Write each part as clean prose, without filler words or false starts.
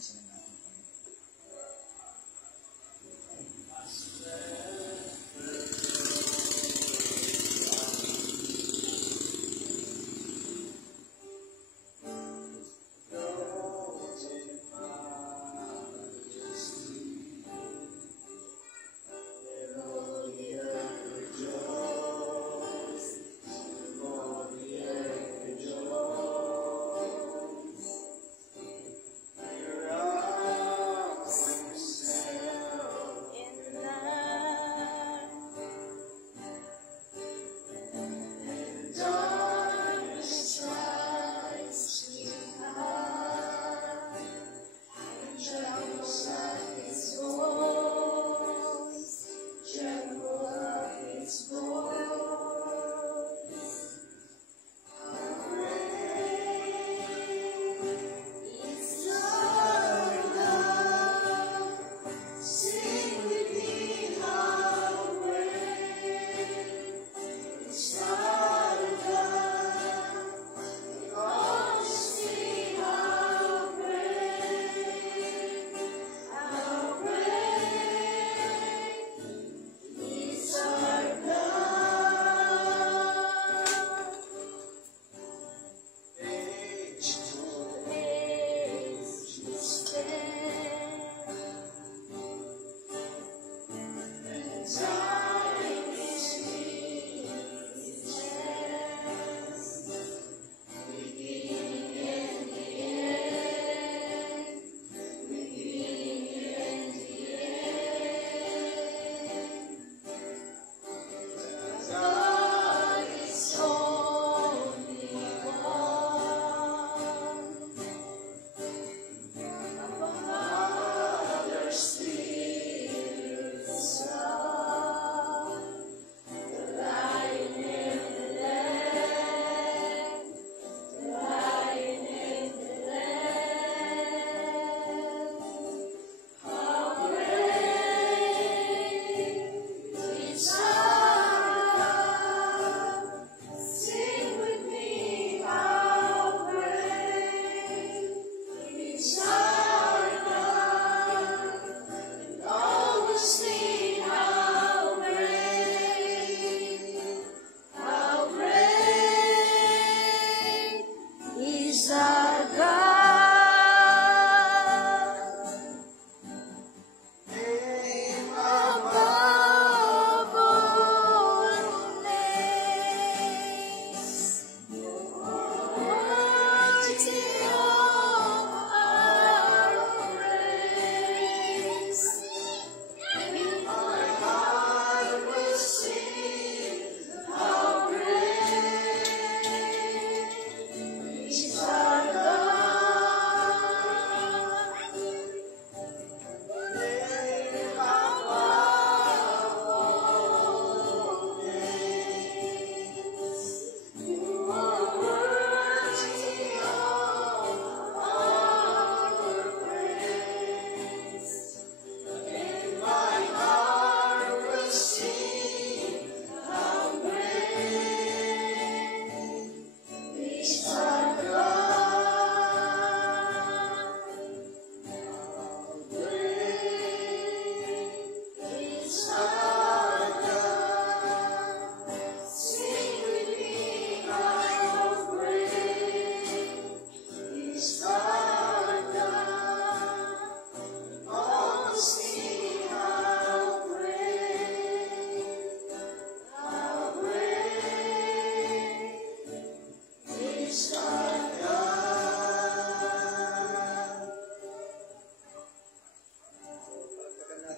na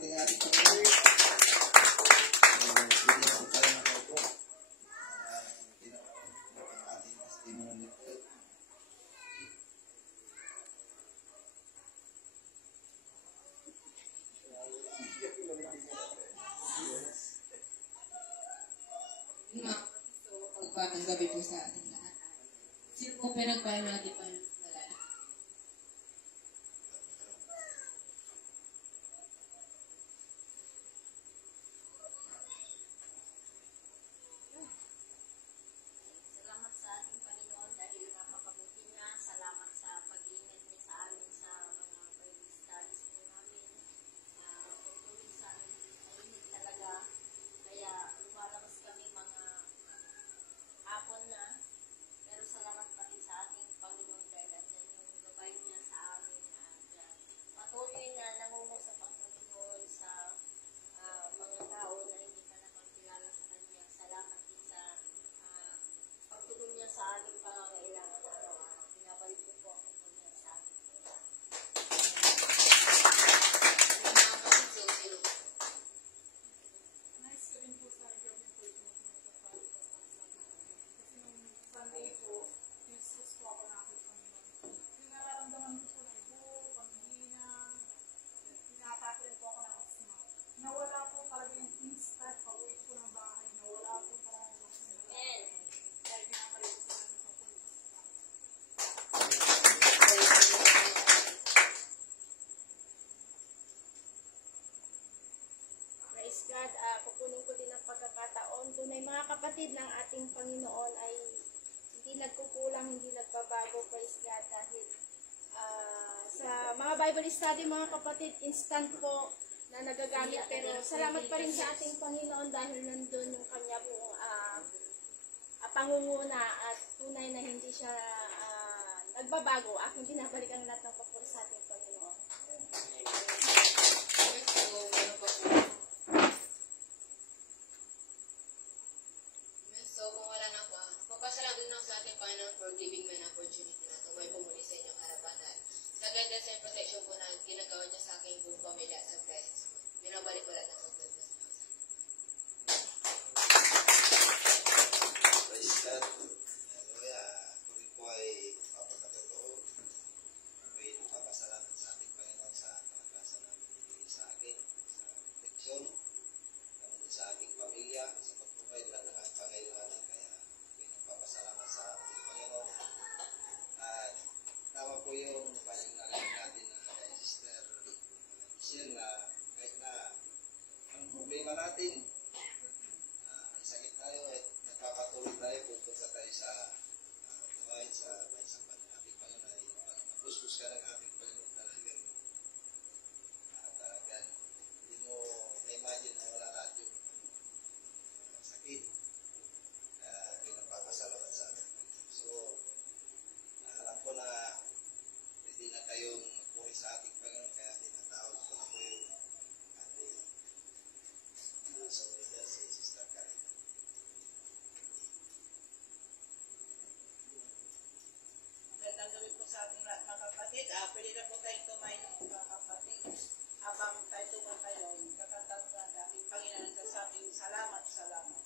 ng ating Panginoon. Magandang gabi po sa ating lahat. Sino po pinagpayan natin pa ng dalala? Salamat sa ating Panginoon dahil napakabuti niya. Salamat sa pag-iingat niya sa amin sa mga God, kukunin ko din ang pagkakataon. Tunay mga kapatid ng ating Panginoon ay hindi nagkukulang, hindi nagbabago, praise God, dahil sa mga Bible study mga kapatid, instant po na nagagamit, pero salamat pa rin sa ating Panginoon dahil nandun yung kanya pong pangunguna at tunay na hindi siya nagbabago. Aking binabalikan lahat ng papuri sa ating Panginoon. So, kung wala na pa, papasalamat din ako sa ating Panginoon for giving me an opportunity na tumay pumuli sa inyong karapatan. Sa guidance and protection po na ginagawa niya sa aking buong pamilya at sa presence mo. Binabalik ko lahat ng pagkakas. Praise God. Hallelujah. Ako rin po ay papagkatotoo. Ako'y nagpapasalamat sa ating Panginoon sa kalakasan na binibigay sa akin, sa protection, naman sa ating pamilya, sa pagpupay, lahat ng aking pangailangan. Kaya ako'y nagpapasalamat sa ating Panginoon. At tama po yung paningalaman natin na kay Sister Michelle na kahit na ang problema natin, may sakit tayo at nagpapatuloy tayo, pupunta tayo sa buhay, sa bansang ating Panginoon ay napuskus ka ng ating Panginoon talagang talagang hindi mo na-imagine na wala lahat yung sakit. Kaya nagpapasalamat sa ating Panginoon. So, alam ko na hindi na kayong magpuri sa ating Panginoon, kaya tinatawag ko na po yung ating sumunod si Sister Karen. Magandang gabi po sa ating lahat mga kapatid. Pwede na po tayong tumayo mga kapatid. Habang tayo tumatayo, kakatawag na aming Panginoon at sasabing salamat, salamat.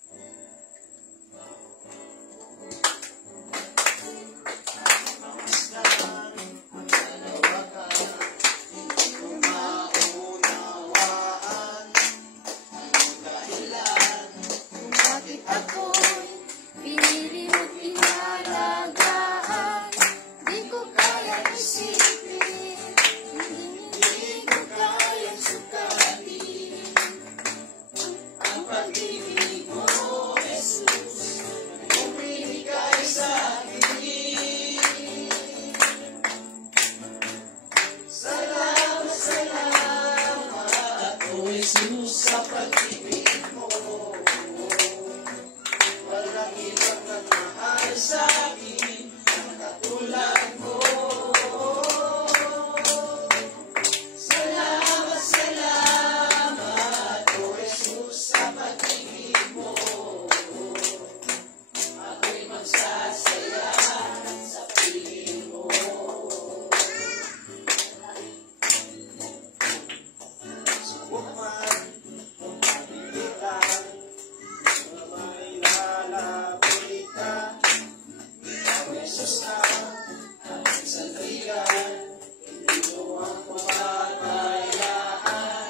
Bakit ako'y pinili mo't inalagaan? Di ko kaya isipin, hindi ko kaya sukatin. Ang pag-ibig mo, Jesus, ang binigay sa akin. Salamat, salamat, O Jesus, sa pag-ibig mo. Walang ibang nagmahal sa akin ang katulad mo. Salamat, salamat, O Jesus, sa pag-ibig mo. Ako'y magsasaya sa piling mo. Subok man o pagbilitan, na may lalapitan, ikaw Jesus na aking sandigan, hindi mo ang kumakailangan,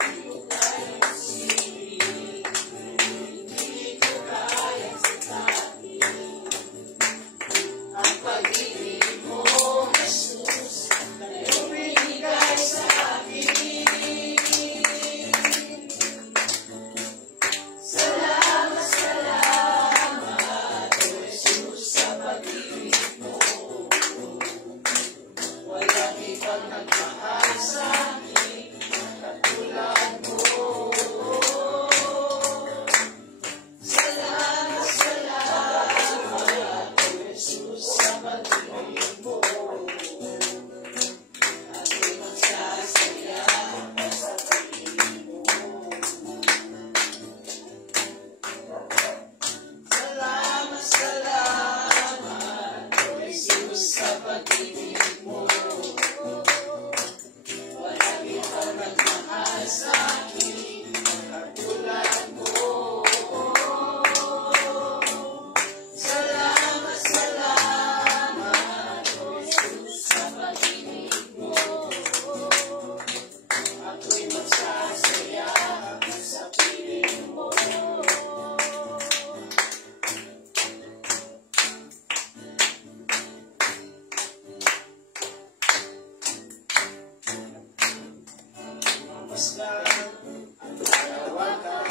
hindi ko kayang isipin, hindi ko kayang sikatin. Ang pag-ibig mo, Jesus, na iyong binigay sa akin. Salamat, salamat, O Jesus, sa pag-ibig mo. Walang ibang nagmahal sa akin ang katulad mo. Salamat, salamat, O Jesus, sa pag-ibig mo. Ako'y magsasaya sa pag-ibig mo. Salamat, salamat, O Jesus, sa pag-ibig mo. Walang ibang nagmahal sa akin ang katulad mo. Salamat, salamat, O Jesus, sa pag-ibig mo. Ako'y magsasaya sa piling mo. Mamasdan ang kalawakan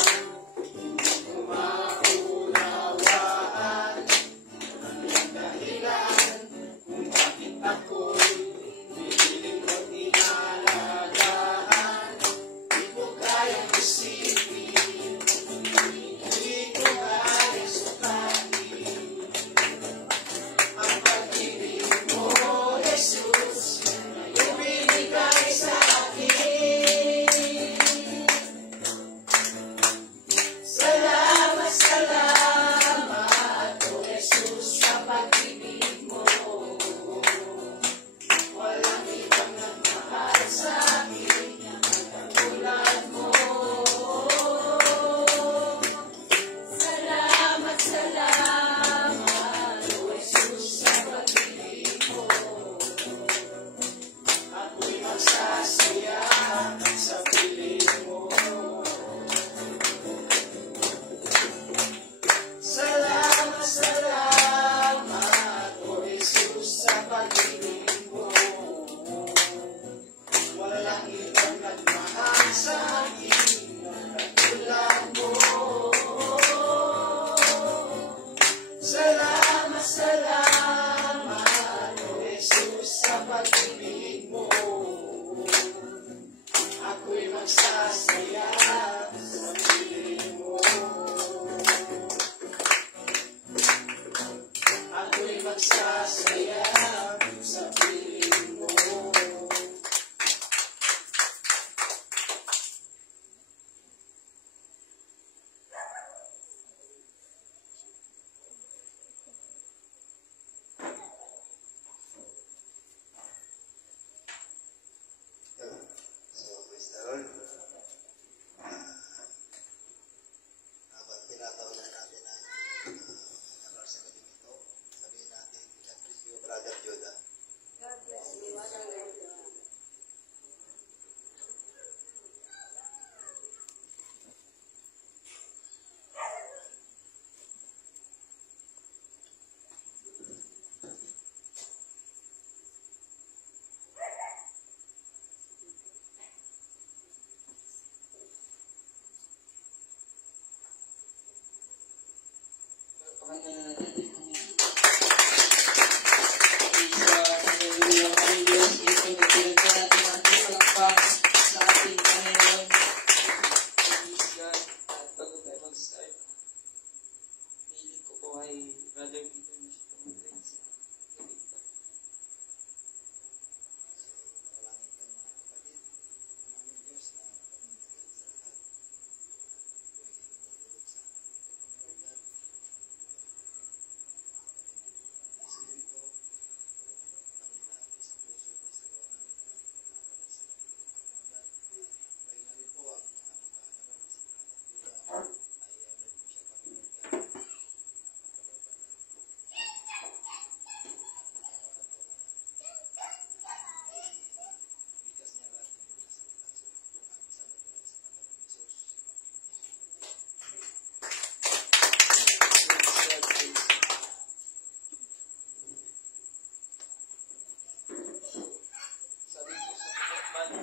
1,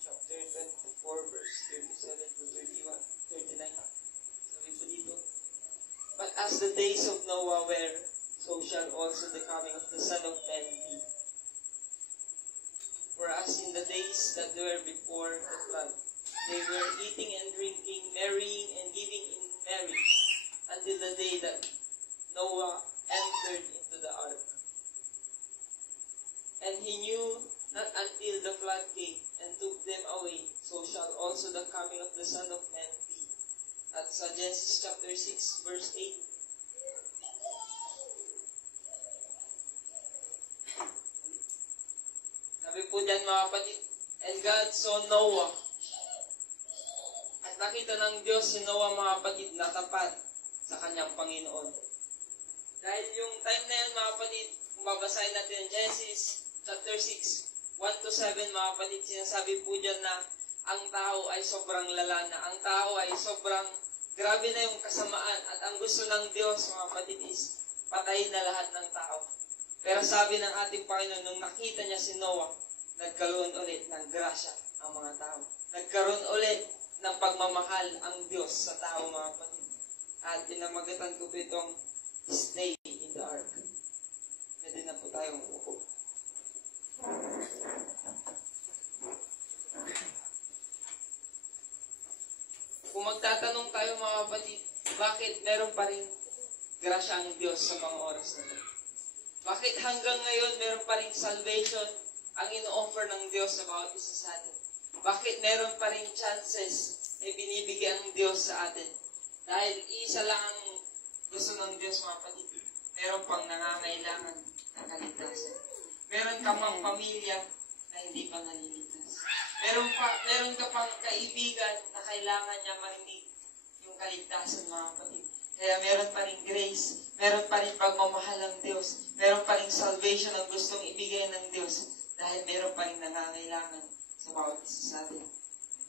chapter 24, verse 37 to 31, 39. Sabi po dito, "But as the days of Noah were, so shall also the coming of the Son of Man be. For as in the days that were before the flood, they were eating and drinking, marrying and giving in marriage, until the day that Noah entered into the ark. And he knew not until the flood came and took them away, so shall also the coming of the Son of Man be." At sa Genesis chapter 6, verse 8. Sabi po dyan mga kapatid, "And God saw Noah." At nakita ng Diyos si Noah mga kapatid na tapat sa kanyang Panginoon. Dahil yung time na yun mga kapatid, kung babasahin natin ang Genesis chapter 6, 1 to 7 mga kapatid, sinasabi po dyan na ang tao ay sobrang lala na. Ang tao ay sobrang grabe na yung kasamaan. At ang gusto ng Diyos mga kapatid is patayin na lahat ng tao. Pero sabi ng ating Panginoon, nung nakita niya si Noah, nagkaroon ulit ng grasya ang mga tao. Nagkaroon ulit ng pagmamahal ang Diyos sa tao mga kapatid. At pinamagatan ko po itong stay in the ark. Pwede na po tayong upo. Kung magtatanong tayo mga kapatid, bakit meron pa rin grasya ang Diyos sa mga oras na ito? Bakit hanggang ngayon meron pa rin salvation ang ino-offer ng Diyos sa bawat isa sa atin? Bakit meron pa rin chances na binibigyan ng Diyos sa atin? Dahil isa lang ang gusto ng Diyos mga kapatid. Meron pang nangangailangan ng kaligtasan. Meron ka pang pamilya na hindi pa naliligtas. Meron ka pang kaibigan na kailangan niya marinig yung kaligtasan mga kapatid. Kaya meron pa rin grace, meron pa rin pagmamahal ng Diyos, meron pa rin salvation ang gustong ibigay ng Diyos dahil meron pa rin nangangailangan sa bawat isa sa atin.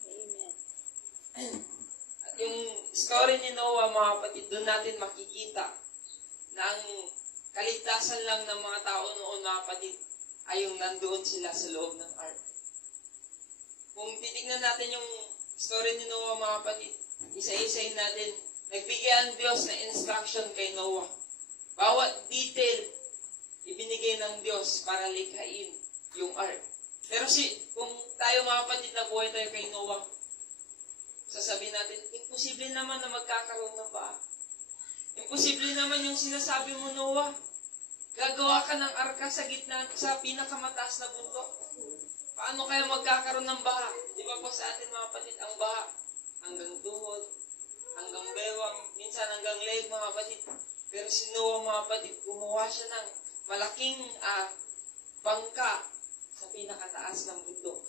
Amen. At yung story ni Noah mga kapatid, doon natin makikita na ang kaligtasan lang ng mga tao noon mga kapatid ay yung nandoon sila sa loob ng ark. Kung titignan natin yung story ni Noah mga kapatid, isa-isayin natin, nagbigay ang Diyos na instruction kay Noah. Bawat detail, ibinigay ng Diyos para likhain yung ark. Pero kung tayo mga kapatid na buhay tayo kay Noah, sasabihin natin, imposible naman na magkakaroon ng baha. Imposible naman yung sinasabi mo, Noah. Gagawa ka ng arka sa gitna, sa pinakamataas na bundok. Paano kaya magkakaroon ng baha? Di ba po sa atin mga kapatid, ang baha hanggang tuhod, hanggang bewang, minsan hanggang leg mga kapatid. Pero si Noah mga kapatid, gumawa siya ng malaking bangka sa pinakataas ng bundok.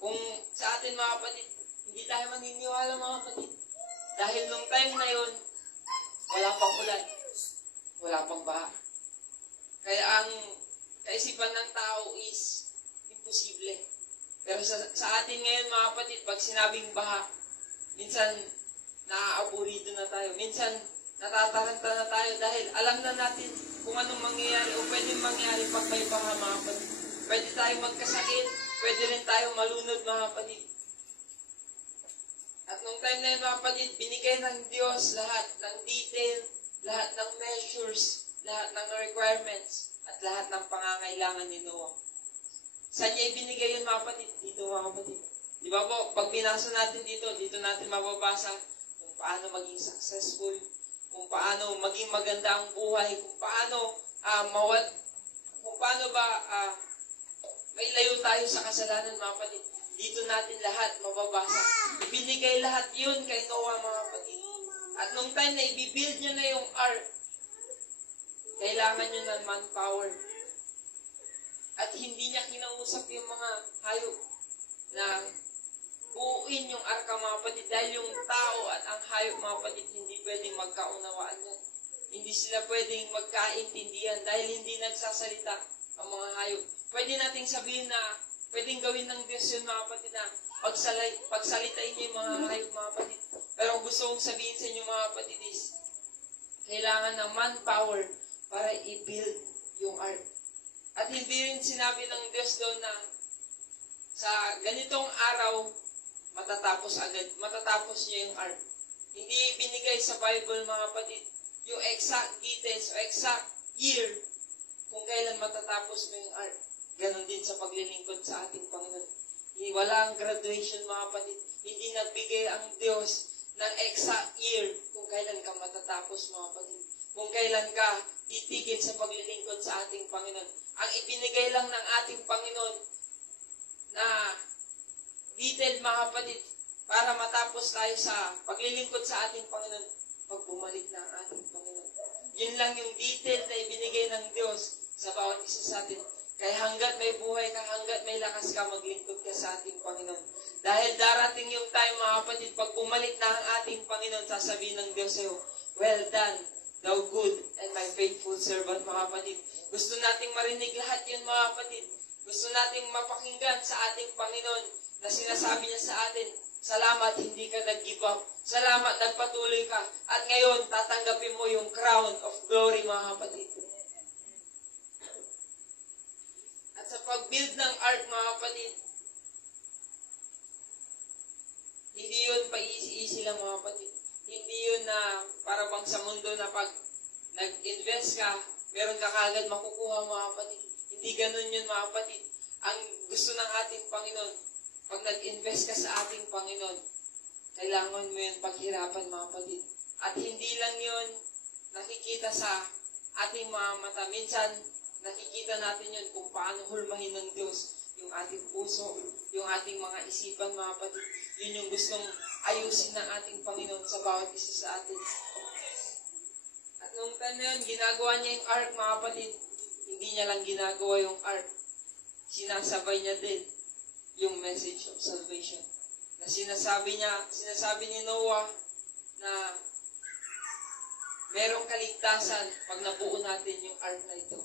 Kung sa atin mga kapatid, hindi tayo maniniwala mga kapatid. Dahil nung time na yun, wala pang ulan, wala pang baha. Kaya ang kaisipan ng tao is imposible. Pero sa atin ngayon mga kapatid, pag sinabing baha, minsan naaaburido na tayo. Minsan natataranta na tayo dahil alam na natin kung anong mangyayari o pwedeng mangyari pag may baha mga kapatid. Pwede tayo magkasakit, pwede rin tayo malunod mga kapatid. At nung time na yun mga kapatid, binigay ng Diyos lahat ng detail, lahat ng measures, lahat ng requirements, at lahat ng pangangailangan ni Noah. Saan niya ibinigay yun mga kapatid? Dito mga kapatid. Di ba po, pag binasa natin dito natin mababasa kung paano maging successful, kung paano maging maganda ang buhay, kung paano may layo tayo sa kasalanan mga kapatid. Dito natin lahat mababasa. Ibinigay lahat yun kay Noah mga kapatid. At nung time na ibibuild nyo na yung ark, kailangan nyo ng manpower. At hindi niya kinausap yung mga hayop na buuin yung arka mga kapatid. Dahil yung tao at ang hayop mga kapatid, hindi pwedeng magkaunawaan yan. Hindi sila pwedeng magkaintindihan dahil hindi nagsasalita ang mga hayop. Pwede nating sabihin na pwedeng gawin ng Diyos yun mga kapatid na pagsalitain niyo yung mga hayop mga kapatid. Pero ang gusto kong sabihin sa inyo mga kapatid is, kailangan ng manpower para i-build yung ark. At hindi rin sinabi ng Diyos doon na sa ganitong araw, matatapos niya yung ark. Hindi binigay sa Bible, mga kapatid, yung exact details o exact year kung kailan matatapos mo yung ark. Ganon din sa paglilingkod sa ating Panginoon. Walang graduation, mga kapatid. Hindi nagbigay ang Diyos ng exact year kung kailan ka matatapos, mga kapatid. Kung kailan ka titigil sa paglilingkod sa ating Panginoon. Ang ibinigay lang ng ating Panginoon na detailed, mga kapatid, para matapos tayo sa paglilingkod sa ating Panginoon pag bumalik na ang ating Panginoon. Yun lang yung detail na ibinigay ng Diyos sa bawat isa sa atin. Kaya hanggat may buhay ka, hanggat may lakas ka, maglingkod ka sa ating Panginoon. Dahil darating yung time, mga kapatid, pag bumalik na ang ating Panginoon, sasabihin ng Diyos sa'yo, well done, thou good and my faithful servant, mga kapatid. Gusto nating marinig lahat yun, mga kapatid. Gusto nating mapakinggan sa ating Panginoon na sinasabi niya sa atin, salamat, hindi ka nag-give up. Salamat, nagpatuloy ka. At ngayon, tatanggapin mo yung crown of glory, mga kapatid. At sa pag-build ng ark, mga kapatid, hindi yun pa-easy-easy lang, mga kapatid. Hindi yun na para bang sa mundo na pag nag-invest ka, meron ka kagad makukuha, mga kapatid. Hindi ganun yun, mga kapatid. Ang gusto ng ating Panginoon, pag nag-invest ka sa ating Panginoon, kailangan mo yun paghirapan, mga kapatid. At hindi lang yun nakikita sa ating mga mata. Minsan, nakikita natin yun kung paano hulmahin ng Diyos yung ating puso, yung ating mga isipan, mga kapatid. Yun yung gustong ayusin ng ating Panginoon sa bawat isa sa atin. At nung time na yun, ginagawa niya yung ark, mga kapatid. Hindi niya lang ginagawa yung ark. Sinasabay niya din yung message of salvation. Na sinasabi ni Noah na merong kaligtasan pag nabuo natin yung ark na ito.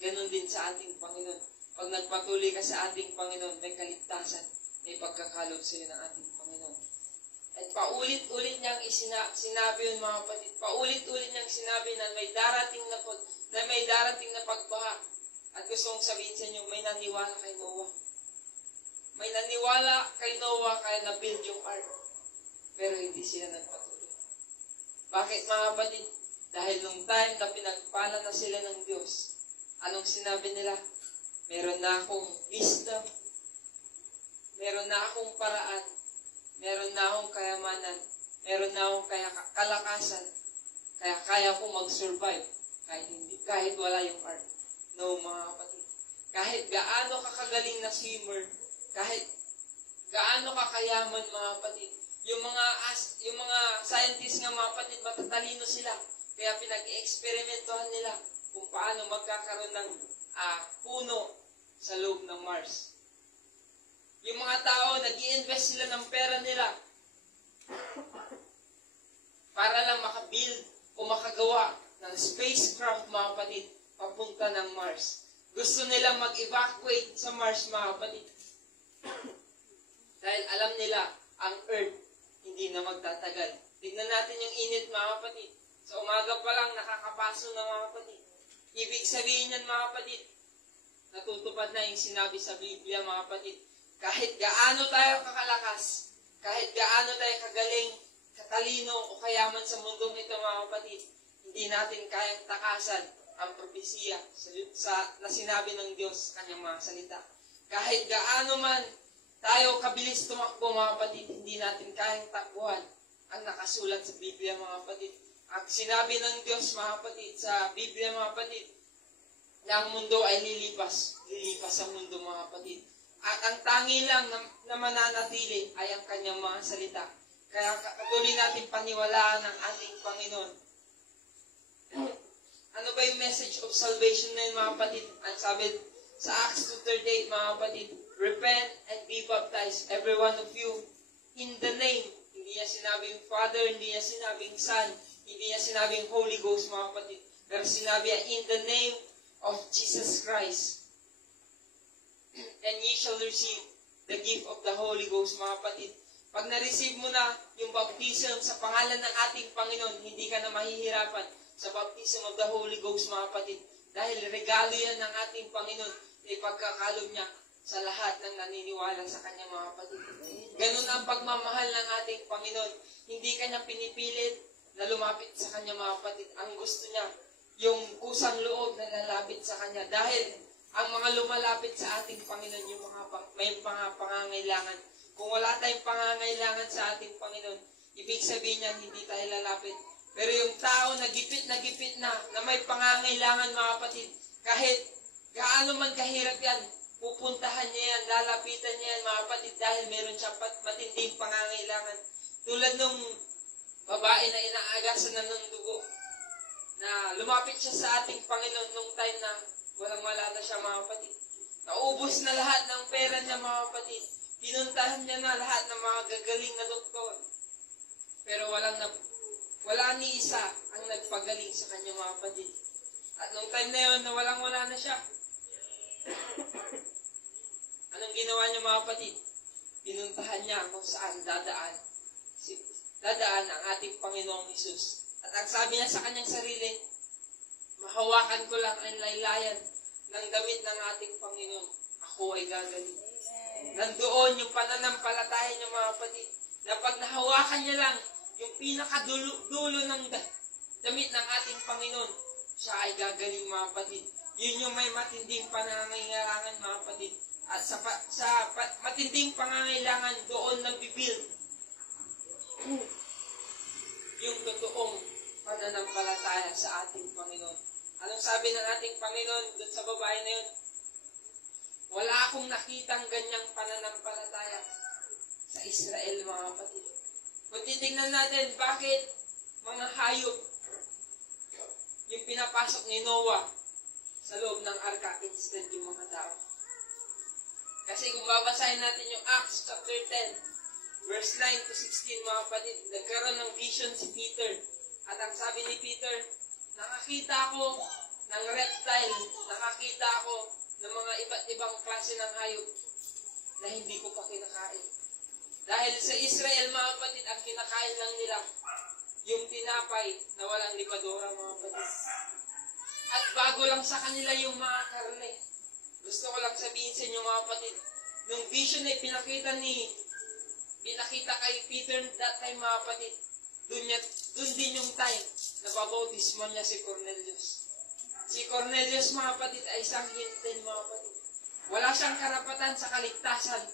Ganon din sa ating Panginoon. Pag nagpatuloy ka sa ating Panginoon, may kaligtasan, may pagkakalob sa iyo ng ating Panginoon. At paulit-ulit niyang sinabi yun, mga kapatid. Paulit-ulit niyang sinabi na may darating na pagbaha. At gusto kong sabihin sa inyo, may naniwala kay Noah. May naniwala kay Noah kaya na-build yung ark. Pero hindi sila nagpatuloy. Bakit, mga kapatid? Dahil nung time na pinagpala na sila ng Diyos, anong sinabi nila? Meron na akong wisdom. Meron na akong paraan. Meron na akong kayamanan. Meron na akong kalakasan. Kaya kaya akong mag-survive kahit wala yung ark. No, mga kapatid. Kahit gaano ka kagaling na swimmer, kahit gaano ka kayaman, mga kapatid, yung mga scientists nga, mga kapatid, matatalino sila. Kaya pinag-experimentohan nila kung paano magkakaroon ng puno sa loob ng Mars. Yung mga tao, nag-i-invest sila ng pera nila para lang makabuild o makagawa ng spacecraft, mga kapatid, papunta ng Mars. Gusto nilang mag-evacuate sa Mars, mga kapatid. Dahil alam nila, ang Earth, hindi na magtatagal. Tignan natin yung init, mga kapatid. Sa umaga pa lang, nakakapaso na, mga kapatid. Ibig sabihin yan, mga kapatid, natutupad na yung sinabi sa Biblia, mga kapatid. Kahit gaano tayo kakalakas, kahit gaano tayo kagaling, katalino o kayaman sa mundong ito, mga kapatid, hindi natin kayang takasan ang propesiya na sinabi ng Diyos sa kanyang mga salita. Kahit gaano man tayo kabilis tumakbo, mga kapatid, hindi natin kayang takbuhan ang nakasulat sa Biblia, mga kapatid. At sinabi ng Diyos, mga kapatid, sa Biblia, mga kapatid, na ang mundo ay lilipas ang mundo, mga kapatid. At ang tangi lang na mananatili ay ang kanyang mga salita. Kaya patuloy natin paniwalaan ang ating Panginoon. Ano ba yung message of salvation na yun, mga kapatid? Ang sabi sa Acts 2:38, mga kapatid, repent and be baptized, every one of you, in the name. Hindi niya sinabing Father, hindi niya sinabing Son, hindi niya sinabing Holy Ghost, mga kapatid. Pero sinabi niya, in the name of Jesus Christ. And ye shall receive the gift of the Holy Ghost, mga kapatid. Pag na-receive mo na yung baptism sa pangalan ng ating Panginoon, hindi ka na mahihirapan sa baptism of the Holy Ghost, mga kapatid. Dahil regalo yan ng ating Panginoon na ipagkakalob niya sa lahat ng naniniwala sa Kanya, mga kapatid. Ganun ang pagmamahal ng ating Panginoon. Hindi Kanya pinipilit na lumapit sa Kanya, mga kapatid. Ang gusto niya, yung kusang loob na lalapit sa Kanya. Dahil ang mga lumalapit sa ating Panginoon, yung may mga pangangailangan. Kung wala tayong pangangailangan sa ating Panginoon, ibig sabihin niyan, hindi tayo lalapit. Pero yung tao na gipit na may pangangailangan, mga kapatid, kahit gaano man kahirap yan, pupuntahan niya yan, lalapitan niya yan, mga kapatid, dahil meron siyang matinding pangangailangan. Tulad nung babae na inaagasan na ng dugo, na lumapit siya sa ating Panginoon nung time na walang-wala na siya, mga kapatid. Naubos na lahat ng pera niya, mga kapatid. Pinuntahan niya na lahat ng mga gagaling na doktor. Pero wala ni isa ang nagpagaling sa kanya, mga kapatid. At nung time na yun, na walang-wala na siya, anong ginawa niya, mga kapatid? Pinuntahan niya kung saan dadaan ang ating Panginoong Hesus. At ang sabi niya sa kanyang sarili, mahawakan ko lang ang laylayan ng damit ng ating Panginoon. Ako ay gagaling. Nandoon yung pananampalataya niya, mga kapatid, na pag nahawakan niya lang yung pinakadulo ng damit ng ating Panginoon, siya ay gagaling, mga kapatid. Yun yung may matinding pangangailangan, mga kapatid. At sa matinding pangangailangan, doon nagbibuild yung totoong pananampalataya sa ating Panginoon. Anong sabi ng ating Panginoon doon sa babae na yun? Wala akong nakitang ganyang pananampalataya sa Israel, mga kapatid. Kung titignan natin, bakit mga hayop yung pinapasok ni Noah sa loob ng arka instead yung mga tao? Kasi kung babasahin natin yung Acts chapter 10, verse 9 to 16, mga kapatid, nagkaroon ng vision si Peter. At ang sabi ni Peter, nakakita ako ng reptile, nakakita ako ng mga iba't ibang klase ng hayop na hindi ko pa kinakain. Dahil sa Israel, mga kapatid, ang kinakain lang nila, yung tinapay na walang lipadora, mga kapatid. At bago lang sa kanila yung mga karne. Gusto ko lang sabihin sa inyo, mga kapatid, nung vision ay pinakita kay Peter that time, mga kapatid, dun din yung time na babautismo niya si Cornelius. Si Cornelius, mga kapatid, ay isang hintil, mga kapatid. Wala siyang karapatan sa kaligtasan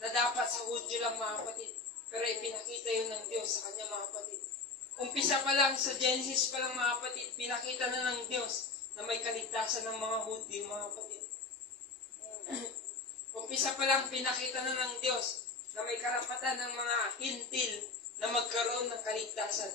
na dapat sa Hudyo lang, mga kapatid. Pero ipinakita yun ng Diyos sa kanya, mga kapatid. Umpisa pa lang, sa Genesis pa lang, mga kapatid, pinakita na ng Diyos na may kaligtasan ng mga Hudyo, mga kapatid. Umpisa pa lang, pinakita na ng Diyos na may karapatan ng mga hintil na magkaroon ng kaligtasan.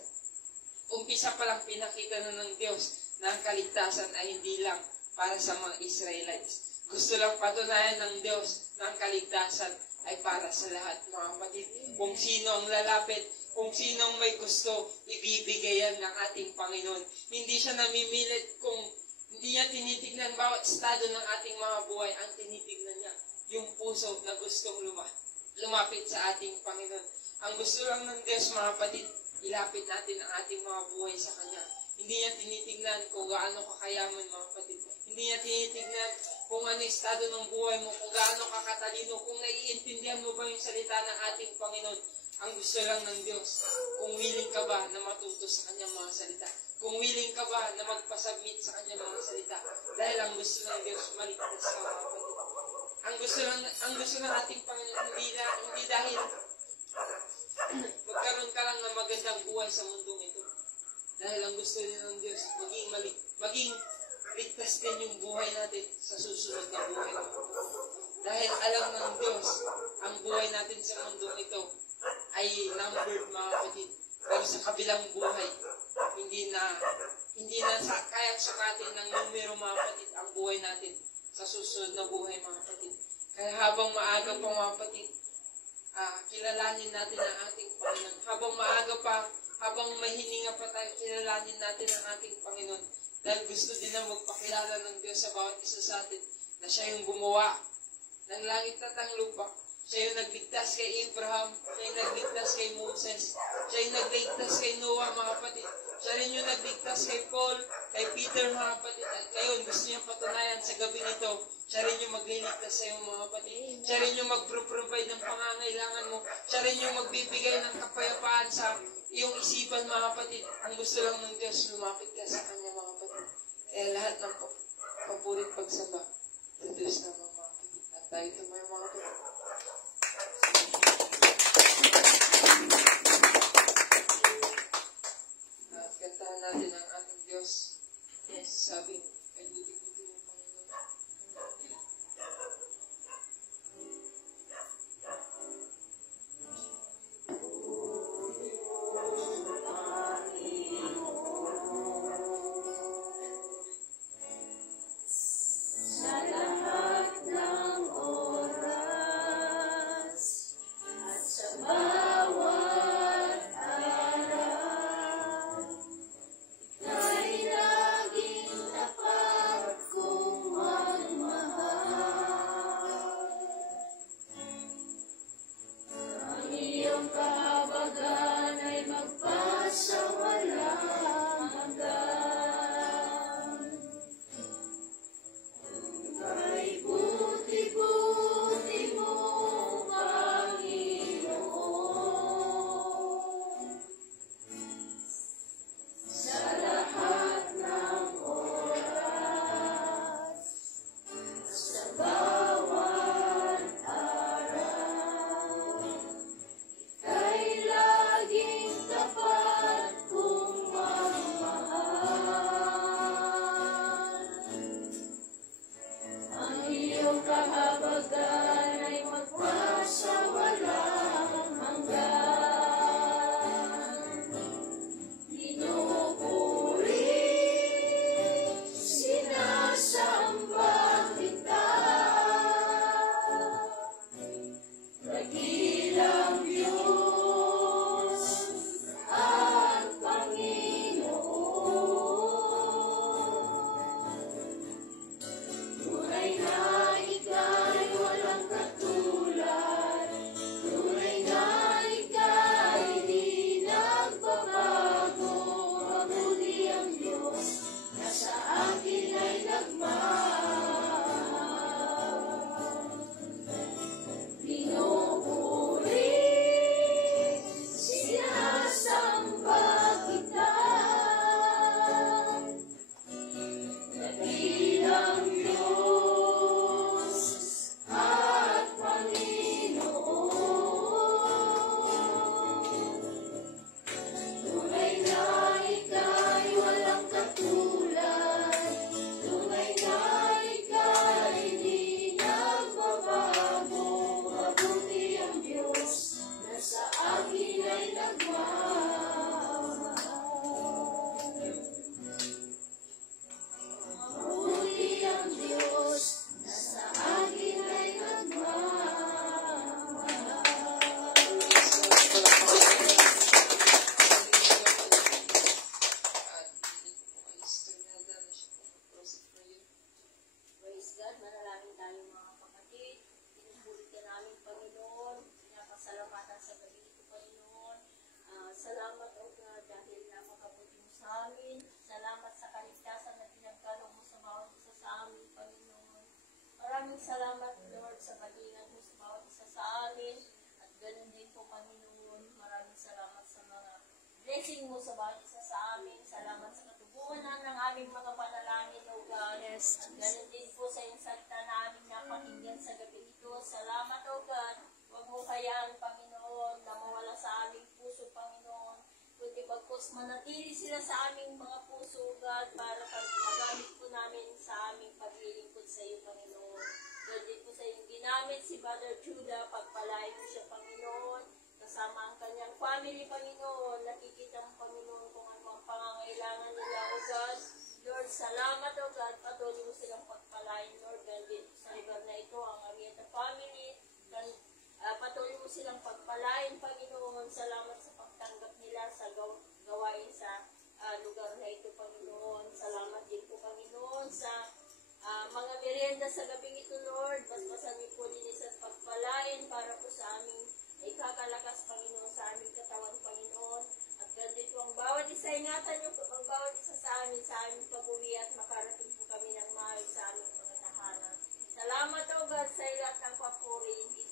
Umpisa pa lang, pinakita na ng Diyos na ang kaligtasan ay hindi lang para sa mga Israelites. Gusto lang patunayan ng Diyos na ang kaligtasan ay para sa lahat, mga kapatid. Kung sino ang lalapit, kung sino ang may gusto, ibibigay yan ng ating Panginoon. Hindi siya namimilit kung hindi niya tinitignan bawat estado ng ating mga buhay. Ang tinitignan niya, yung puso na gustong lumapit sa ating Panginoon. Ang gusto lang ng Diyos, mga kapatid, ilapit natin ang ating mga buhay sa Kanya. Hindi niya tinitignan kung gaano kakayaman, mga kapatid. Hindi niya tinitignan kung ano yung estado ng buhay mo, kung gaano kakatalino, kung naiintindihan mo ba yung salita ng ating Panginoon. Ang gusto lang ng Diyos, kung willing ka ba na matuto sa Kanyang mga salita. Kung willing ka ba na magpasubmit sa Kanyang mga salita. Dahil ang gusto ng Diyos, maligtas ka, mga kapatid. Ang gusto ng ating Panginoon, hindi dahil magkaroon ka lang ng magandang buhay sa mundong ito. Dahil ang gusto din ng Diyos, maging ligtas din yung buhay natin sa susunod na buhay natin. Dahil alam ng Diyos, ang buhay natin sa mundong ito ay numbered, mga kapatid. Pero sa kabilang buhay, hindi na kayang sukatin ng numero, mga kapatid, ang buhay natin sa susunod na buhay, mga kapatid. Kaya habang maaga pa, mga kapatid, kilalanin natin ang ating Panginoon. Habang maaga pa, habang may hininga pa tayo, kilalanin natin ang ating Panginoon. Dahil gusto din na magpakilala ng Diyos sa bawat isa sa atin na siya yung gumawa ng langit at ang lupa. Siya yung nagligtas kay Abraham, siya yung nagligtas kay Moses, siya yung nagligtas kay Noah, mga kapatid. Siya rin yung nagligtas kay Paul, kay Peter, mga kapatid. At ngayon, gusto niyang patunayan sa gabi nito, siya rin yung magliligtas sa iyo, mga kapatid. Siya rin yung mag-provide ng pangangailangan mo. Siya rin yung magbibigay ng kapayapaan sa iyong isipan, mga kapatid. Ang gusto lang ng Diyos, lumapit ka sa Kanya, mga kapatid. Kaya lahat ng papurit pagsamba, sa Diyos na, mga kapatid. At tayo tumayo, mga kapatid. At kantahan natin ang ating Diyos. Yes, sabing, ay buti-buti mo, Panginoon. Sa lahat ng oras at sa bawat araw, ika'y laging tapat kong magmahal. Ang iyong kahabagan ay magpasawalang hanggan. Ika'y buti-buti mo, Panginoon. Sa lahat ng oras, sa bawat araw, ika'y laging tapat kong magmahal. Ang iyong kahabagan ay magpasawalang hanggan. Pinupuri, sinasamba kita. Dakilang Diyos at Panginoon. Tunay na ika'y walang katulad. Tunay na ika'y di nagbabago. Mabuti ang Diyos na sa akin ay nagmahal. Pinupuri, sinasamba kita. Dakilang Diyos at Panginoon. Tunay na ika'y walang katulad. Tunay na ika'y di nagbabago. Mabuti ang Diyos na sa akin ay nagmamahal. Mabuti ang Diyos na sa akin ay nagmamahal. Praise God, manalangin tayo mga kapatid. Pinupuri ka namin, Panginoon. Pinapasalamatan sa gabi ito, Panginoon. Salamat, O God, dahil napakabuti mo sa amin. Salamat sa kaligtasan na pinagkaloob mo sa bawat isa sa amin, Panginoon. Maraming salamat, Lord, sa pag-ingat mo sa bawat isa sa amin. At ganun din po, Panginoon. Maraming salamat sa mga blessing mo sa bawat isa sa amin. Salamat sa katubunan ng aming mga panalangin, O God. Yes, At ganun din po sa iyong salita na aming napakinggan sa gabi ito. Salamat, O God. Huwag mo kayaan, Panginoon, na mawala sa aming puso, Panginoon. Kundi bagkus manatili sila sa aming mga puso, O God, para magamit po namin sa aming paglilingkod sa iyo, Panginoon. God din po sa iyong ginamit si Brother Judah, pagpalain mo siya, Panginoon. Kasama ang kanyang family, Panginoon. Nakikita mo, Panginoon, kung ano ang pangangailangan nila, O God. Lord, salamat, O God. Patuloy mo silang pagpalain, Lord. Ganun sa lugar na ito, ang Arieta family. Patuloy mo silang pagpalain, Panginoon. Salamat sa pagtanggap nila sa gawain sa lugar na ito, Panginoon. Salamat din po, Panginoon, sa mga merienda sa gabing ito, Lord. Basbasan niyo po linis at pagpalain para po sa ingatan niyo po ang bawat isa sa aming pag-uwi at makarating po kami ng maayos sa aming mga tahanan. Salamat, O God, sa iyo at ng papuri.